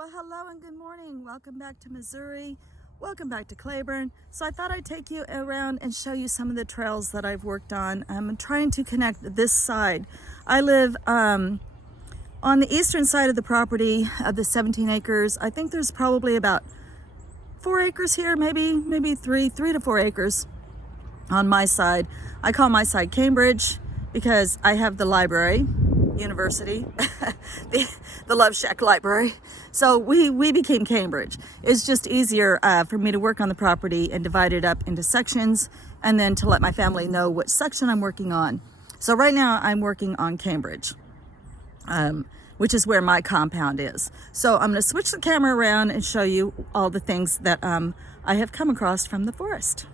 Well, hello and good morning. Welcome back to Missouri. Welcome back to Cleburne. So I thought I'd take you around and show you some of the trails that I've worked on. I'm trying to connect this side. I live on the eastern side of the property of the 17 acres. I think there's probably about 4 acres here, maybe three to 4 acres on my side. I call my side Cambridge because I have the library, university, the Love Shack library. So we became Cambridge. It's just easier for me to work on the property and divide it up into sections and then to let my family know which section I'm working on. So right now I'm working on Cambridge, which is where my compound is. So I'm gonna switch the camera around and show you all the things that I have come across from the forest.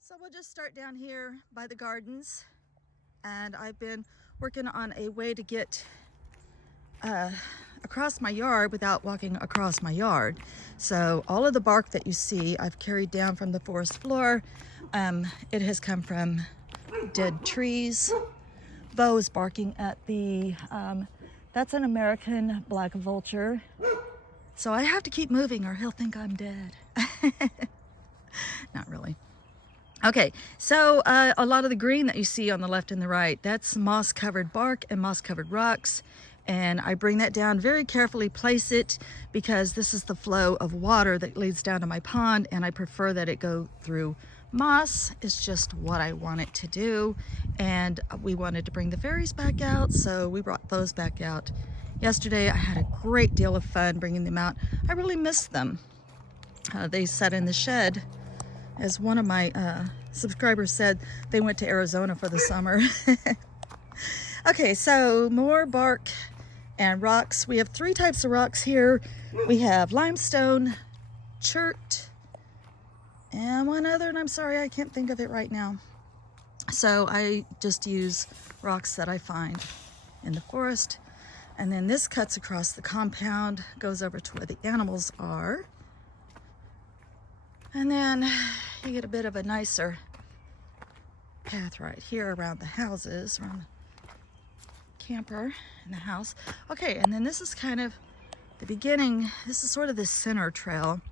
So we'll just start down here by the gardens. And I've been working on a way to get across my yard without walking across my yard. So all of the bark that you see, I've carried down from the forest floor. It has come from dead trees. Bo is barking at the, that's an American black vulture. So I have to keep moving or he'll think I'm dead. Not really. Okay, so a lot of the green that you see on the left and the right, that's moss-covered bark and moss-covered rocks. And I bring that down very carefully, place it, because this is the flow of water that leads down to my pond, and I prefer that it go through moss. It's just what I want it to do. And we wanted to bring the fairies back out, so we brought those back out. Yesterday, I had a great deal of fun bringing them out. I really missed them. They sat in the shed. As one of my subscribers said, they went to Arizona for the summer. Okay, so more bark and rocks. We have 3 types of rocks here. We have limestone, chert, and one other, and I'm sorry, I can't think of it right now. So I just use rocks that I find in the forest. And then this cuts across the compound, goes over to where the animals are. And then you get a bit of a nicer path right here around the houses, around the camper and the house. Okay, and then this is kind of the beginning. This is sort of the center trail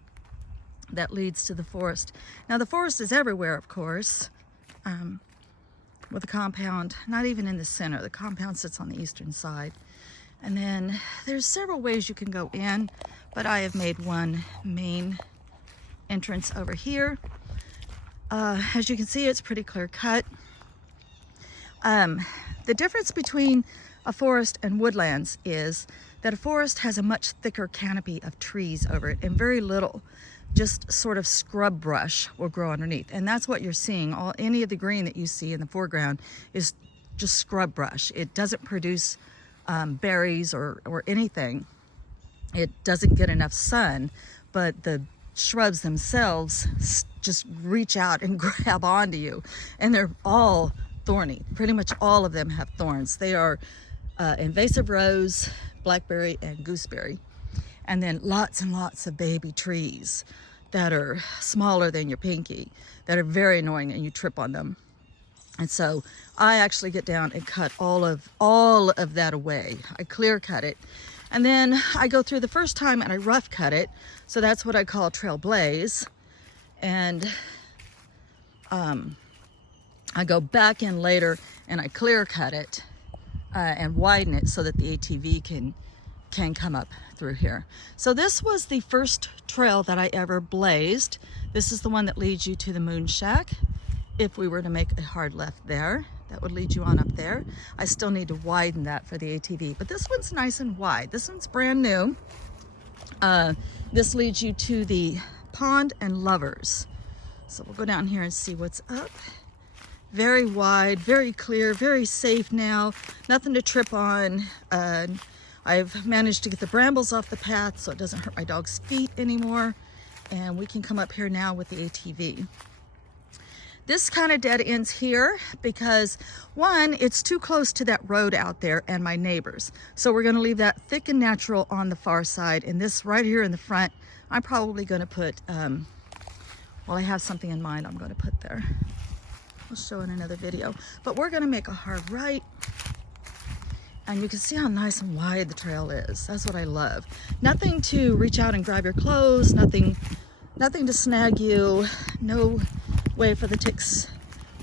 that leads to the forest. Now the forest is everywhere, of course, with the compound, not even in the center. The compound sits on the eastern side. And then there's several ways you can go in, but I have made one main entrance over here. As you can see, it's pretty clear cut. The difference between a forest and woodlands is that a forest has a much thicker canopy of trees over it, and very little, just sort of scrub brush will grow underneath. And that's what you're seeing. Any of the green that you see in the foreground is just scrub brush. It doesn't produce berries or anything. It doesn't get enough sun, but the shrubs themselves just reach out and grab onto you, and they're all thorny. Pretty much all of them have thorns. They are invasive rose, blackberry, and gooseberry. And then lots and lots of baby trees that are smaller than your pinky, that are very annoying, and you trip on them. And so I actually get down and cut all of that away. I clear cut it. And then I go through the first time and I rough cut it. So that's what I call trail blaze. And I go back in later and I clear cut it and widen it so that the ATV can come up through here. So this was the first trail that I ever blazed. This is the one that leads you to the Moon Shack. If we were to make a hard left there, that would lead you on up there. I still need to widen that for the ATV, but this one's nice and wide. This one's brand new. This leads you to the pond and lovers. So we'll go down here and see what's up. Very wide, very clear, very safe now. Nothing to trip on. I've managed to get the brambles off the path so it doesn't hurt my dog's feet anymore. And we can come up here now with the ATV. This kind of dead ends here because, one, it's too close to that road out there and my neighbors. So we're going to leave that thick and natural on the far side. And this right here in the front, I'm probably going to put, well, I have something in mind I'm going to put there. I'll show in another video. But we're going to make a hard right. And you can see how nice and wide the trail is. That's what I love. Nothing to reach out and grab your clothes, nothing to snag you, no way for the ticks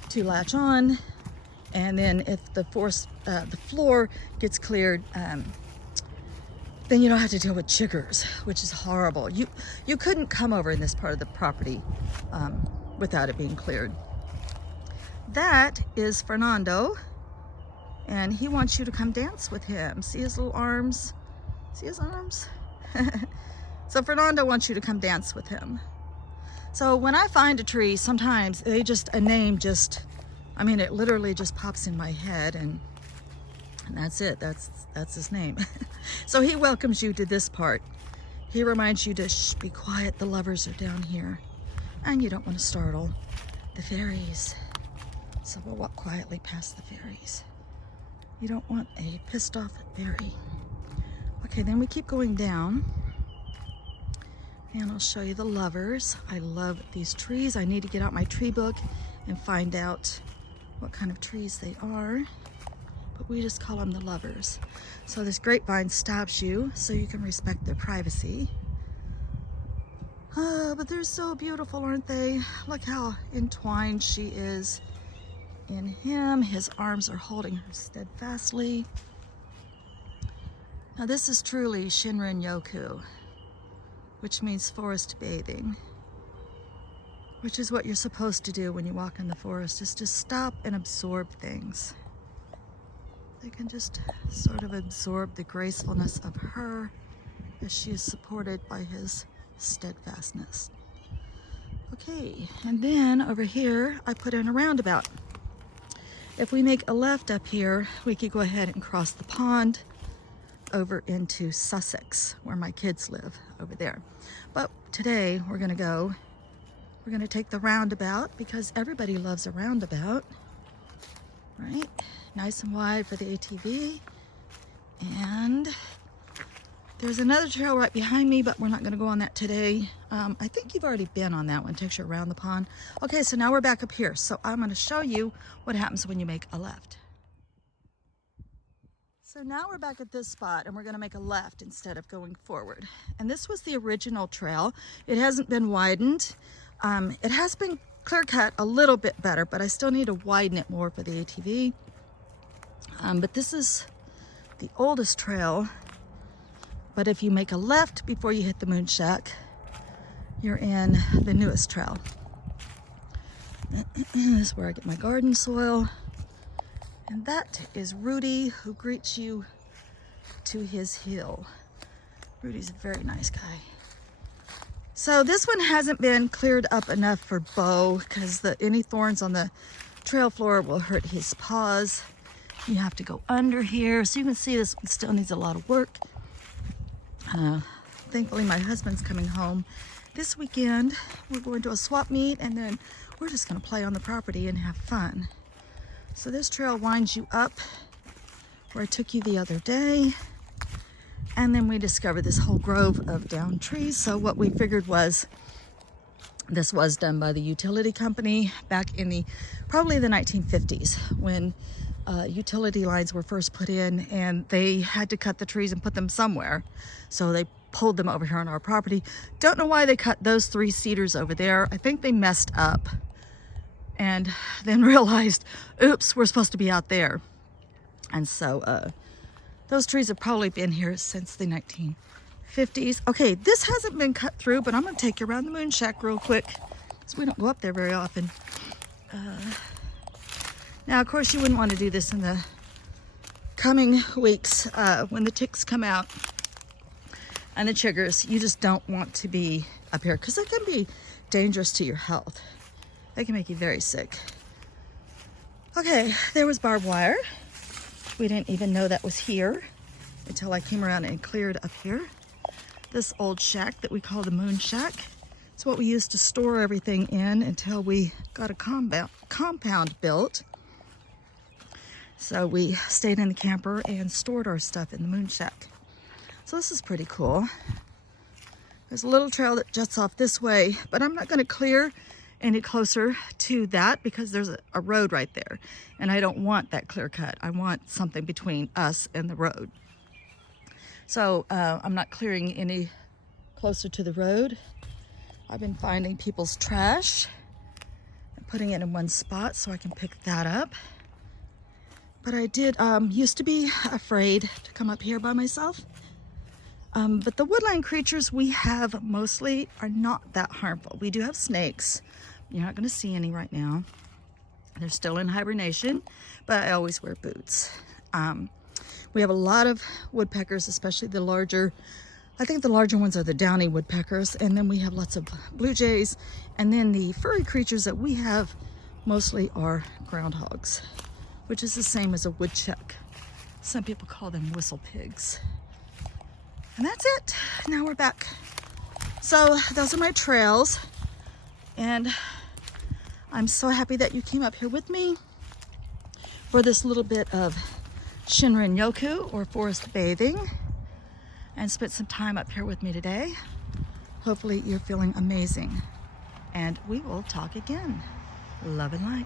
to latch on. And then if the floor gets cleared, then you don't have to deal with chiggers, which is horrible. You couldn't come over in this part of the property without it being cleared. That is Fernando, and he wants you to come dance with him. See his little arms? See his arms? So Fernando wants you to come dance with him. So when I find a tree, sometimes a name just, I mean, it literally just pops in my head, and that's it. That's his name. So he welcomes you to this part. He reminds you to shh, be quiet. The lovers are down here, and you don't want to startle the fairies. So we'll walk quietly past the fairies. You don't want a pissed off fairy. Okay, then we keep going down, and I'll show you the lovers. I love these trees. I need to get out my tree book and find out what kind of trees they are, but we just call them the lovers. So this grapevine stops you so you can respect their privacy. But they're so beautiful, aren't they? Look how entwined she is in him. His arms are holding her steadfastly. Now this is truly shinrin-yoku, which means forest bathing, which is what you're supposed to do when you walk in the forest, is just stop and absorb things. They can just sort of absorb the gracefulness of her as she is supported by his steadfastness. Okay, and then over here, I put in a roundabout. If we make a left up here, we could go ahead and cross the pond over into Sussex, where my kids live over there. But today we're gonna take the roundabout because everybody loves a roundabout, right? Nice and wide for the ATV. And there's another trail right behind me, but we're not gonna go on that today. I think you've already been on that one. It takes you around the pond. Okay, so now we're back up here. So I'm gonna show you what happens when you make a left. So now we're back at this spot, and we're gonna make a left instead of going forward. And this was the original trail. It hasn't been widened. It has been clear cut a little bit better, but I still need to widen it more for the ATV. But this is the oldest trail. But if you make a left before you hit the moon shack, you're in the newest trail. This is where I get my garden soil. And that is Rudy, who greets you to his hill. Rudy's a very nice guy. So this one hasn't been cleared up enough for Bo, because any thorns on the trail floor will hurt his paws. You have to go under here. So you can see this one still needs a lot of work. Thankfully my husband's coming home this weekend. We're going to a swap meet, and then we're just gonna play on the property and have fun. So this trail winds you up where I took you the other day, and then we discovered this whole grove of down trees. So what we figured was this was done by the utility company back in probably the 1950s, when utility lines were first put in, and they had to cut the trees and put them somewhere. So they pulled them over here on our property. Don't know why they cut those 3 cedars over there. I think they messed up and then realized, oops, we're supposed to be out there. And so those trees have probably been here since the 1950s. Okay, this hasn't been cut through, but I'm gonna take you around the moon shack real quick, because we don't go up there very often. Now, of course, you wouldn't want to do this in the coming weeks when the ticks come out and the chiggers. You just don't want to be up here, because it can be dangerous to your health. They can make you very sick. Okay, there was barbed wire. We didn't even know that was here until I came around and cleared up here. This old shack that we call the moon shack. It's what we used to store everything in until we got a compound built. So we stayed in the camper and stored our stuff in the moon shack. So this is pretty cool. There's a little trail that juts off this way, but I'm not gonna clear any closer to that because there's a road right there, and I don't want that clear cut. I want something between us and the road. So I'm not clearing any closer to the road. I've been finding people's trash and putting it in one spot so I can pick that up. But I did used to be afraid to come up here by myself. But the woodland creatures we have mostly are not that harmful. We do have snakes. You're not going to see any right now. They're still in hibernation, but I always wear boots. We have a lot of woodpeckers, especially the larger, I think the larger ones are the downy woodpeckers, and then we have lots of blue jays, and then the furry creatures that we have mostly are groundhogs, which is the same as a woodchuck. Some people call them whistle pigs. And that's it. Now we're back. So those are my trails, and I'm so happy that you came up here with me for this little bit of shinrin-yoku, or forest bathing, and spent some time up here with me today. Hopefully you're feeling amazing, and we will talk again. Love and light.